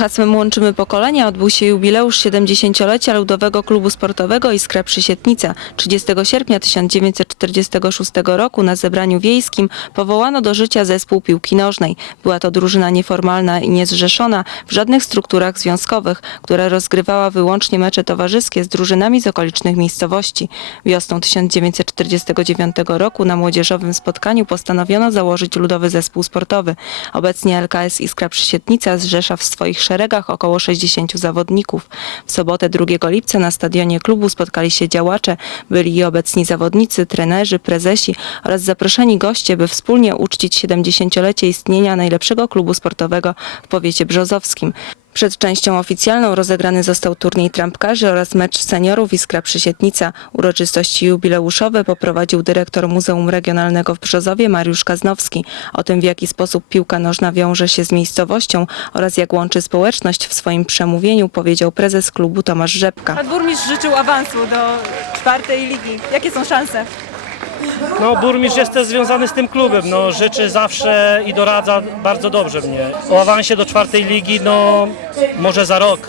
hasłem Łączymy Pokolenia odbył się jubileusz 70-lecia Ludowego Klubu Sportowego Iskra Przysietnica. 30 sierpnia 1946 roku na zebraniu wiejskim powołano do życia zespół piłki nożnej. Była to drużyna nieformalna i niezrzeszona w żadnych strukturach związkowych, która rozgrywała wyłącznie mecze towarzyskie z drużynami z okolicznych miejscowości. Wiosną 1949 roku na młodzieżowym spotkaniu postanowiono założyć Ludowy Zespół Sportowy. Obecnie LKS Iskra Przysietnica zrzesza w swoich szeregach około 60 zawodników. W sobotę 2 lipca na stadionie klubu spotkali się działacze, byli obecni zawodnicy, trenerzy, prezesi oraz zaproszeni goście, by wspólnie uczcić 70-lecie istnienia najlepszego klubu sportowego w powiecie brzozowskim. Przed częścią oficjalną rozegrany został turniej trampkarzy oraz mecz seniorów Iskra Przysietnica. Uroczystości jubileuszowe poprowadził dyrektor Muzeum Regionalnego w Brzozowie Mariusz Kaznowski. O tym, w jaki sposób piłka nożna wiąże się z miejscowością oraz jak łączy społeczność w swoim przemówieniu powiedział prezes klubu Tomasz Rzepka. Pan burmistrz życzył awansu do czwartej ligi. Jakie są szanse? No, burmistrz jest też związany z tym klubem, no, życzy zawsze i doradza bardzo dobrze mnie. O awansie do czwartej ligi, no, może za rok,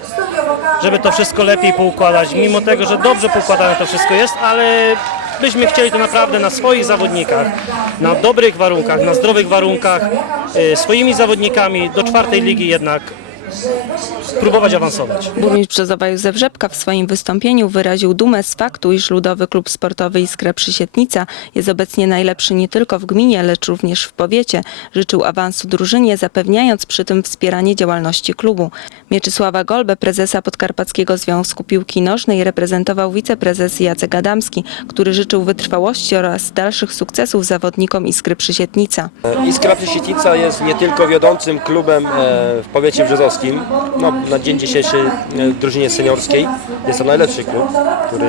żeby to wszystko lepiej poukładać. Mimo tego, że dobrze poukładane to wszystko jest, ale byśmy chcieli to naprawdę na swoich zawodnikach, na dobrych warunkach, na zdrowych warunkach, y, swoimi zawodnikami do czwartej ligi jednak próbować awansować. Burmistrz Brzozowa Józef Rzepka w swoim wystąpieniu wyraził dumę z faktu, iż Ludowy Klub Sportowy Iskra Przysietnica jest obecnie najlepszy nie tylko w gminie, lecz również w powiecie. Życzył awansu drużynie, zapewniając przy tym wspieranie działalności klubu. Mieczysława Golbę, prezesa Podkarpackiego Związku Piłki Nożnej, reprezentował wiceprezes Jacek Adamski, który życzył wytrwałości oraz dalszych sukcesów zawodnikom Iskry Przysietnica. Iskra Przysietnica jest nie tylko wiodącym klubem e, w powiecie brzozowskim. No, na dzień dzisiejszy e, w drużynie seniorskiej jest to najlepszy klub, który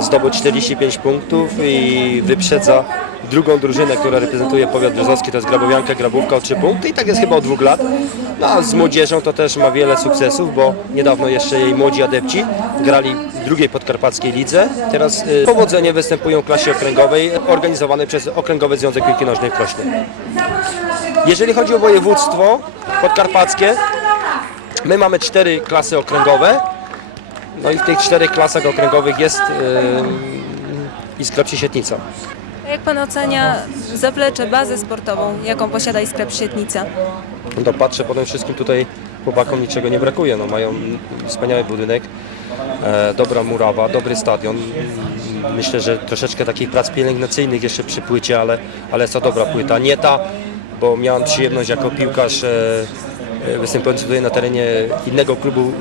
zdobył 45 punktów i wyprzedza drugą drużynę, która reprezentuje powiat brzozowski, to jest Grabowianka, Grabówka o 3 punkty i tak jest chyba od dwóch lat. No, a z młodzieżą to też ma wiele sukcesów, bo niedawno jeszcze jej młodzi adepci grali w drugiej podkarpackiej lidze. Teraz y, powodzenie występują w klasie okręgowej organizowanej przez Okręgowy Związek Piłki Nożnej w Krośnie. Jeżeli chodzi o województwo podkarpackie, my mamy cztery klasy okręgowe. No i w tych czterech klasach okręgowych jest yy, Iskra Przysietnica. A Jak pan ocenia zaplecze, bazę sportową, jaką posiada Iskra Przysietnica? No patrzę po tym wszystkim tutaj chłopakom niczego nie brakuje. No, mają wspaniały budynek, e, dobra murawa, dobry stadion. Myślę, że troszeczkę takich prac pielęgnacyjnych jeszcze przy płycie, ale, ale jest to dobra płyta. Nie ta, bo miałem przyjemność jako piłkarz e, występujący tutaj na terenie innego klubu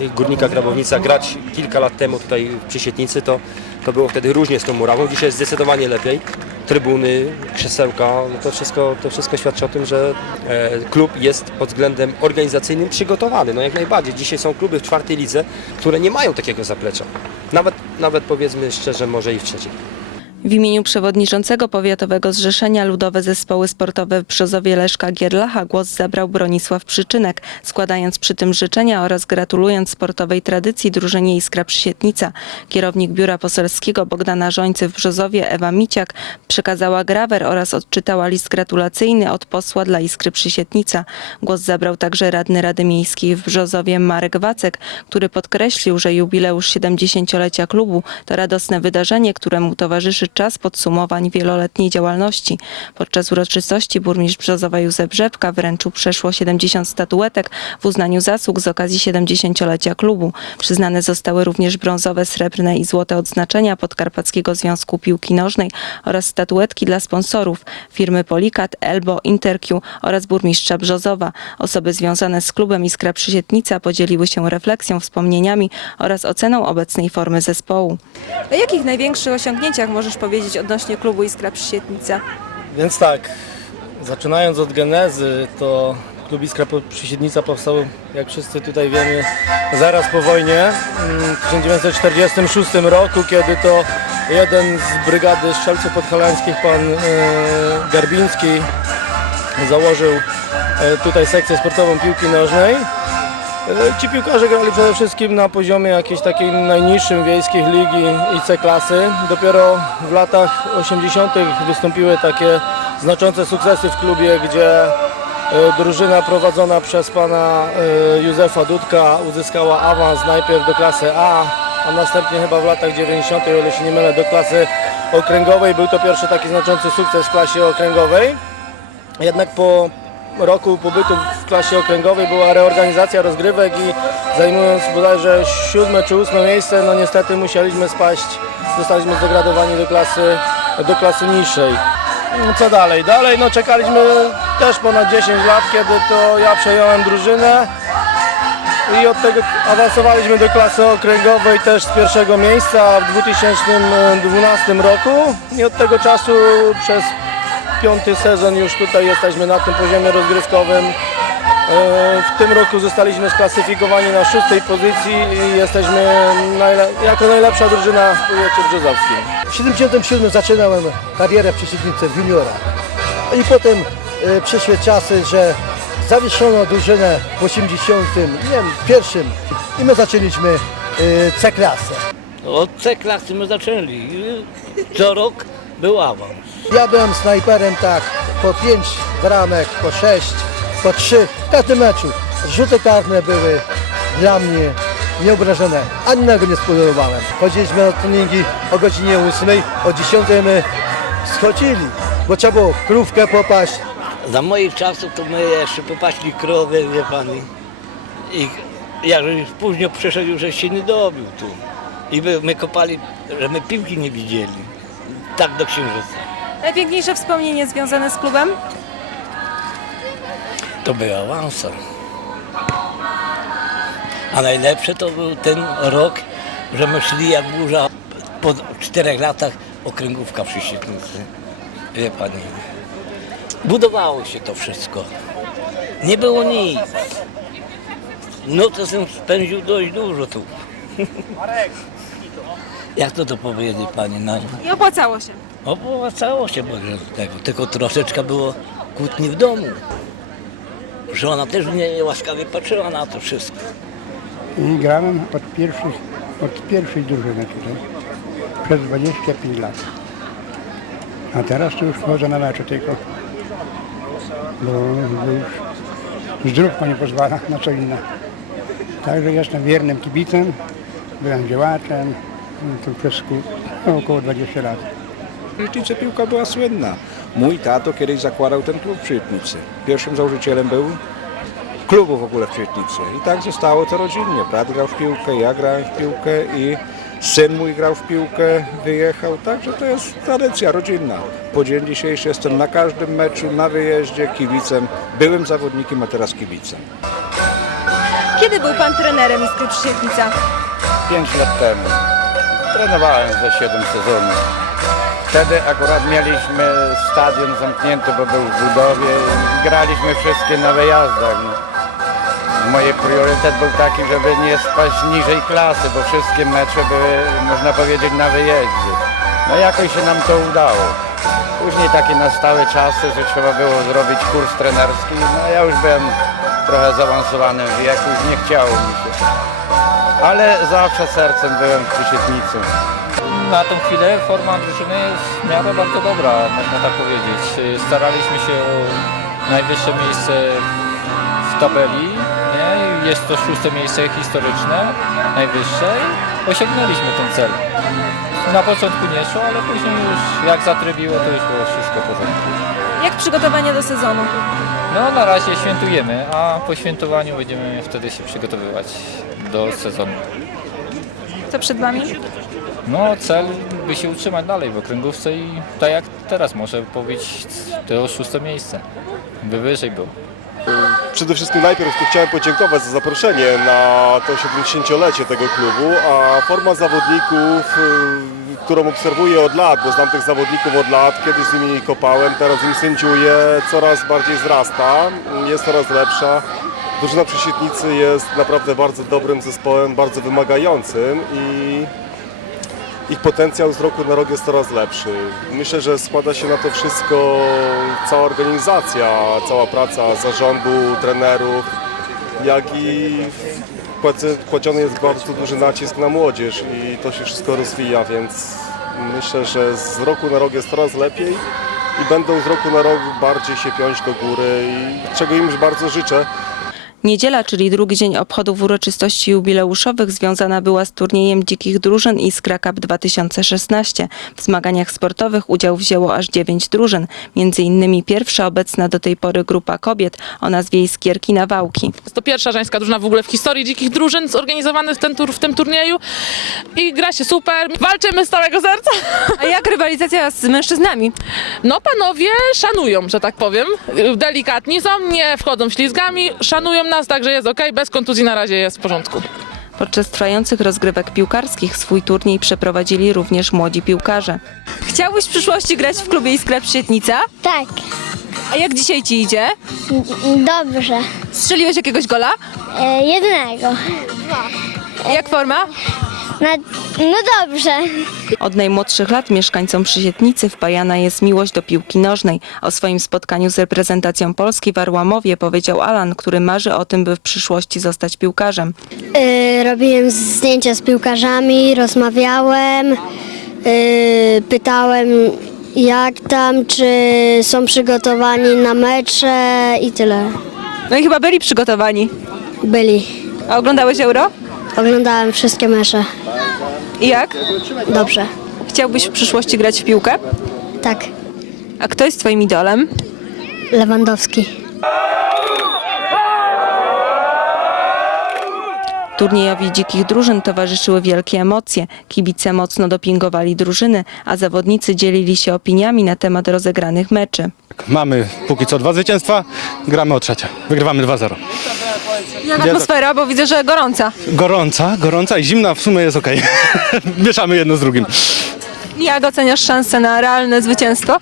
e, Górnika Grabownica grać kilka lat temu tutaj przy Sietnicy, to, to było wtedy różnie z tą murawą. Dzisiaj jest zdecydowanie lepiej. Trybuny, krzesełka, no to, wszystko, to wszystko świadczy o tym, że e, klub jest pod względem organizacyjnym przygotowany. No jak najbardziej. Dzisiaj są kluby w czwartej lidze, które nie mają takiego zaplecza. Nawet, nawet powiedzmy szczerze, może i w trzeciej. W imieniu przewodniczącego Powiatowego Zrzeszenia Ludowe Zespoły Sportowe w Brzozowie Leszka Gierlacha głos zabrał Bronisław Przyczynek, składając przy tym życzenia oraz gratulując sportowej tradycji drużynie Iskra Przysietnica. Kierownik Biura Poselskiego Bogdana Żońcy w Brzozowie Ewa Miciak przekazała grawer oraz odczytała list gratulacyjny od posła dla Iskry Przysietnica. Głos zabrał także radny Rady Miejskiej w Brzozowie Marek Wacek, który podkreślił, że jubileusz 70-lecia klubu to radosne wydarzenie, któremu towarzyszy czas podsumowań wieloletniej działalności. Podczas uroczystości burmistrz Brzozowa Józef Rzepka wręczył przeszło 70 statuetek w uznaniu zasług z okazji 70-lecia klubu. Przyznane zostały również brązowe, srebrne i złote odznaczenia Podkarpackiego Związku Piłki Nożnej oraz statuetki dla sponsorów firmy Polikat, Elbo, Interq oraz burmistrza Brzozowa. Osoby związane z klubem Iskra Przysietnica podzieliły się refleksją, wspomnieniami oraz oceną obecnej formy zespołu. O jakich największych osiągnięciach możesz powiedzieć odnośnie klubu Iskra Przysietnica? Więc tak, zaczynając od genezy, to klub Iskra Przysiednica powstał, jak wszyscy tutaj wiemy, zaraz po wojnie, mm, w 1946 roku, kiedy to jeden z brygady strzelców podhalańskich, pan e, Garbiński, założył e, tutaj sekcję sportową piłki nożnej. E, Ci piłkarze grali przede wszystkim na poziomie jakiejś takiej najniższym wiejskiej ligi i C klasy. Dopiero w latach 80. wystąpiły takie znaczące sukcesy w klubie, gdzie E, Drużyna prowadzona przez pana e, Józefa Dudka uzyskała awans najpierw do klasy A, a następnie chyba w latach 90., o ile się nie mylę, do klasy okręgowej. Był to pierwszy taki znaczący sukces w klasie okręgowej. Jednak po roku pobytu klasie okręgowej była reorganizacja rozgrywek i zajmując bodajże siódme czy ósme miejsce, no niestety musieliśmy spaść, zostaliśmy zdegradowani do klasy, do klasy niższej. No Co dalej? Dalej no czekaliśmy też ponad 10 lat, kiedy to ja przejąłem drużynę i od tego awansowaliśmy do klasy okręgowej też z pierwszego miejsca w 2012 roku i od tego czasu przez piąty sezon już tutaj jesteśmy na tym poziomie rozgrywkowym. E, W tym roku zostaliśmy sklasyfikowani na szóstej pozycji i jesteśmy najle- jako najlepsza drużyna w powiecie brzozowskim. W 77 zaczynałem karierę przeciwnicy w juniorach. I potem e, przyszły czasy, że zawieszono drużynę w 80, nie wiem, pierwszym i my zaczęliśmy e, C-klasę. Od C klasy my zaczęli. Co rok był awans. Ja byłem snajperem tak, po 5 bramek, po 6, po 3 w każdym meczu. Rzuty karne były dla mnie nieobrażone. Ani innego nie spodobałem. Chodziliśmy na treningi o godzinie 8, o 10 my schodzili, bo trzeba było krówkę popaść, Za moich czasów to my jeszcze popaśli krowy, wie pan. I, już później przyszedł, że się nie dobił tu. I my, my kopali, że my piłki nie widzieli. Tak do księżyca. Najpiękniejsze wspomnienie związane z klubem? To była awansa. A najlepsze to był ten rok, że my szli jak burza po czterech latach okręgówka przy Sietnicy. Wie pani. Budowało się to wszystko. Nie było nic. No to jsem spędził dość dużo tu. Jak to to powiedzieć pani? No, I opłacało się. opłacało się do tego, tylko troszeczkę było kłótni w domu. Że ona też nie łaskawie patrzyła na to wszystko. I grałem od pierwszych, od pierwszej drużyny tutaj przez 25 lat. A teraz to już chodzę na mecze tylko, bo, bo już zdrówko nie pozwala na co inne. Także jestem wiernym kibicem, byłem działaczem, no to przez około 20 lat. W Żytnicy piłka była słynna. Mój tato kiedyś zakładał ten klub w Żytnicy. Pierwszym założycielem był klubu w ogóle w. I tak zostało to rodzinnie. Brat grał w piłkę, ja grałem w piłkę i syn mój grał w piłkę, wyjechał. Także to jest tradycja rodzinna. Po dzień dzisiejszy jestem na każdym meczu, na wyjeździe, kibicem. Byłym zawodnikiem, a teraz kibicem. Kiedy był pan trenerem Iskry Przysietnica? 5 lat temu. Trenowałem ze 7 sezonów. Wtedy akurat mieliśmy stadion zamknięty, bo był w budowie graliśmy wszystkie na wyjazdach. Mój priorytet był taki, żeby nie spaść niżej klasy, bo wszystkie mecze były, można powiedzieć, na wyjeździe. No jakoś się nam to udało. Później takie nastały czasy, że trzeba było zrobić kurs trenerski. No ja już byłem trochę zaawansowanym wieku, już nie chciało mi się ale zawsze sercem byłem w Przysietnicy. Na tą chwilę forma drużyny jest w miarę bardzo dobra, można tak powiedzieć. Staraliśmy się o najwyższe miejsce w tabeli. Nie? Jest to szóste miejsce historyczne, najwyższe i osiągnęliśmy ten cel. Na początku nie szło, ale później już jak zatrybiło, to już było wszystko w porządku. Jak przygotowania do sezonu? No na razie świętujemy, a po świętowaniu będziemy wtedy się przygotowywać do sezonu. Co przed wami? No cel, by się utrzymać dalej w okręgówce i tak jak teraz może powiedzieć to szóste miejsce, by wyżej był. Przede wszystkim najpierw chciałem podziękować za zaproszenie na to 70-lecie tego klubu, a forma zawodników, y, którą obserwuję od lat, bo znam tych zawodników od lat, kiedyś z nimi kopałem, teraz nimi sędziuję, coraz bardziej wzrasta, jest coraz lepsza. Drużyna Przysietnicy jest naprawdę bardzo dobrym zespołem, bardzo wymagającym i ich potencjał z roku na rok jest coraz lepszy. Myślę, że składa się na to wszystko cała organizacja, cała praca zarządu, trenerów, jak i kładziony jest bardzo duży nacisk na młodzież i to się wszystko rozwija, więc myślę, że z roku na rok jest coraz lepiej i będą z roku na rok bardziej się piąć do góry i czego im bardzo życzę. Niedziela, czyli drugi dzień obchodów uroczystości jubileuszowych, związana była z turniejem dzikich drużyn Iskra Cup 2016. W zmaganiach sportowych udział wzięło aż dziewięć drużyn, między innymi pierwsza obecna do tej pory grupa kobiet o nazwie Iskierki na Wałki. Jest to pierwsza żeńska drużyna w ogóle w historii dzikich drużyn zorganizowanych w, ten tur, w tym turnieju i gra się super. Walczymy z całego serca. A jak rywalizacja z mężczyznami? No panowie szanują, że tak powiem. Delikatni są, nie wchodzą ślizgami, szanują nas, także jest ok, bez kontuzji na razie jest w porządku. Podczas trwających rozgrywek piłkarskich swój turniej przeprowadzili również młodzi piłkarze. Chciałbyś w przyszłości grać w klubie Iskra Przysietnica? Tak, A jak dzisiaj ci idzie? dobrze. Strzeliłeś jakiegoś gola? E, jednego. Jak forma? Na, no dobrze. Od najmłodszych lat mieszkańcom Przysietnicy wpajana jest miłość do piłki nożnej. O swoim spotkaniu z reprezentacją Polski w Arłamowie powiedział Alan, który marzy o tym, by w przyszłości zostać piłkarzem. E, robiłem zdjęcia z piłkarzami, rozmawiałem, e, pytałem jak tam, czy są przygotowani na mecze i tyle. No i chyba byli przygotowani. Byli. A oglądałeś Euro? Oglądałem wszystkie mecze. I jak? Dobrze. Chciałbyś w przyszłości grać w piłkę? Tak. A kto jest twoim idolem? Lewandowski. Turniejowi dzikich drużyn towarzyszyły wielkie emocje. Kibice mocno dopingowali drużyny, a zawodnicy dzielili się opiniami na temat rozegranych meczy. Mamy póki co dwa zwycięstwa, gramy o trzecie. Wygrywamy 2-0. Jak atmosfera, bo widzę, że gorąca. Gorąca, gorąca i zimna w sumie jest ok. Mieszamy jedno z drugim. Jak oceniasz szansę na realne zwycięstwo?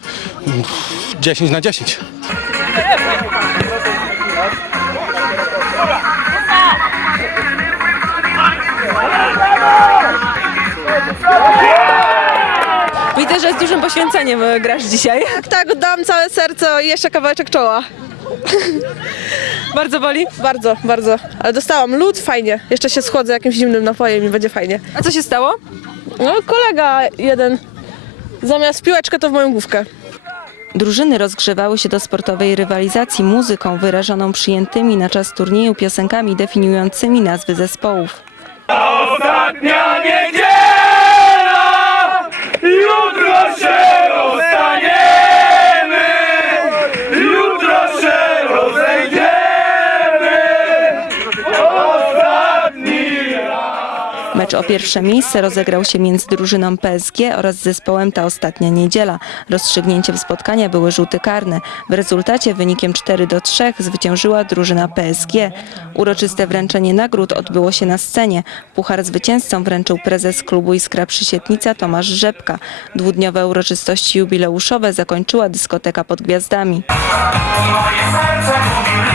10 na 10. Widzę, że z dużym poświęceniem e, grasz dzisiaj. Tak, tak, dam całe serce i jeszcze kawałeczek czoła. Bardzo boli? Bardzo, bardzo. Ale dostałam lód, fajnie. Jeszcze się schłodzę jakimś zimnym napojem i będzie fajnie. A co się stało? No kolega jeden zamiast piłeczkę to w moją główkę. Drużyny rozgrzewały się do sportowej rywalizacji muzyką wyrażoną przyjętymi na czas turnieju piosenkami definiującymi nazwy zespołów. Ostatnia niedziela, Mecz o pierwsze miejsce rozegrał się między drużyną PSG oraz zespołem Ta Ostatnia Niedziela. Rozstrzygnięciem spotkania były rzuty karne. W rezultacie wynikiem 4 do 3 zwyciężyła drużyna PSG. Uroczyste wręczenie nagród odbyło się na scenie. Puchar zwycięzcom wręczył prezes klubu Iskra Przysietnica Tomasz Rzepka. Dwudniowe uroczystości jubileuszowe zakończyła dyskoteka pod gwiazdami. serce mówi,